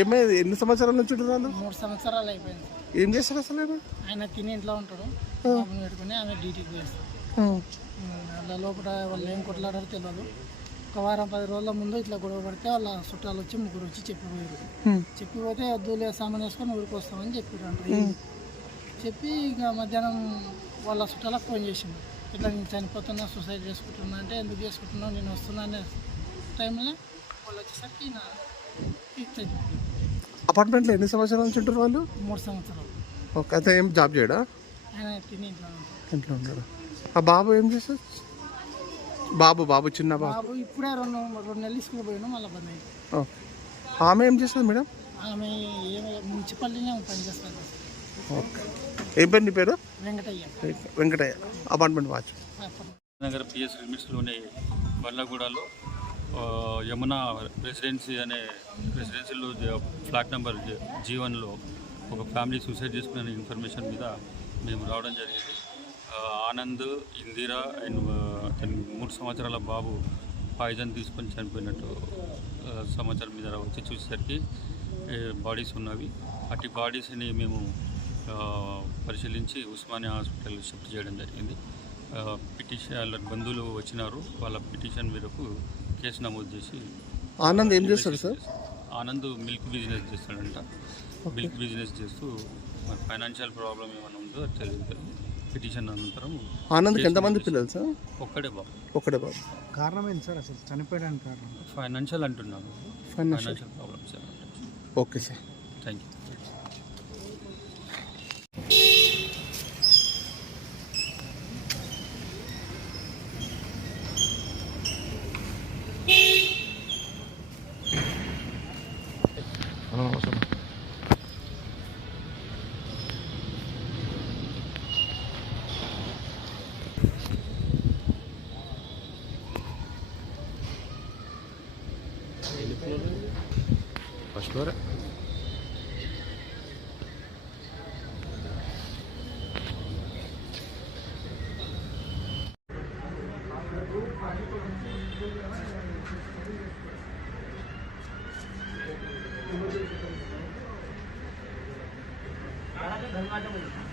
ఏమైంది? ఎన్ని సంవత్సరాల నుంచి ఉంటున్నారు? 3 సంవత్సరాలు అయిపోయింది. ఏం చేస్తారు అసలు? ఆయన తిని ఇంట్లో ఉంటాడు, బాబుని పెట్టుకుని ఆమె డ్యూటీకి వేస్తాడు. అలా లోపల వాళ్ళు ఏం కొట్లాడారో తెలియదు. ఒక వారం 10 రోజుల ముందు ఇట్లా గొడవ పడితే వాళ్ళ చుట్టాలు వచ్చి ముగ్గురు వచ్చి చెప్పిపోయారు. చెప్పిపోతే వద్దులే సామాన్ వేసుకొని ఊరికి వస్తామని చెప్పారు. చెప్పి ఇక మధ్యాహ్నం వాళ్ళ చుట్టాలకు ఫోన్ చేసిండు. ఇట్లా నేను చనిపోతున్నా, సూసైడ్ చేసుకుంటున్నా అంటే ఎందుకు చేసుకుంటున్నావు, నేను వస్తున్నా అనే టైంలో వాళ్ళు వచ్చేసరికి అపార్ట్మెంట్లో ఎన్ని సంవత్సరాల నుంచి ఉంటారు వాళ్ళు? 3 సంవత్సరాలు. ఓకే. అయితే ఏం జాబ్ చేయడా? ఆయన తిని ఇంట్లో ఉంటాడు. ఆ బాబు ఏం చేస్తాడు? బాబు చిన్న బాబు ఇప్పుడే 2 నెలలు స్కూల్ పోయినా మళ్ళీ బంద్ అయింది. ఓకే. ఆమె ఏం చేస్తుంది మేడం? ఆమె మున్సిపాలిటీనే పనిచేస్తుంది. ఓకే. ఏం పేరు నీ పేరు? Venkataiah. Apartment watch. Nagar PS లిమిట్స్లోని బండ్లగూడలో యమున రెసిడెన్సీలో ఫ్లాట్ నెంబర్ G1లో ఒక ఫ్యామిలీ సూసైడ్ చేసుకునే ఇన్ఫర్మేషన్ మీద మేము రావడం జరిగింది. ఆనంద్, ఇందిరా అండ్ అతని 3 సంవత్సరాల బాబు పాయిజన్ తీసుకొని చనిపోయినట్టు సమాచారం మీద వచ్చి చూసేసరికి బాడీస్ ఉన్నవి. అటు బాడీస్ని మేము పరిశీలించి ఉస్మానియా హాస్పిటల్ షిఫ్ట్ చేయడం జరిగింది. పిటిషన్ బంధువులు వచ్చినారు. వాళ్ళ పిటిషన్ మేరకు కేసు నమోదు చేసి. ఆనంద్ ఏం చేస్తాడు సార్? ఆనంద్ మిల్క్ బిజినెస్ చేస్తాడంట. మిల్క్ బిజినెస్ చేస్తూ మరి ఫైనాన్షియల్ ప్రాబ్లం ఏమైనా ఉందో తెలియదు. పిటిషన్ అనంతరం ఆనంద్కి ఎంతమంది పిల్లలు సార్? ఒక్కడే బాబు. కారణం ఏంటి సార్ అసలు చనిపోయడానికి కారణం? ఫైనాన్షియల్ అంటున్నాను. Financial problem sir. Okay sir, thank you. First floor. ధన్యవాదాలు.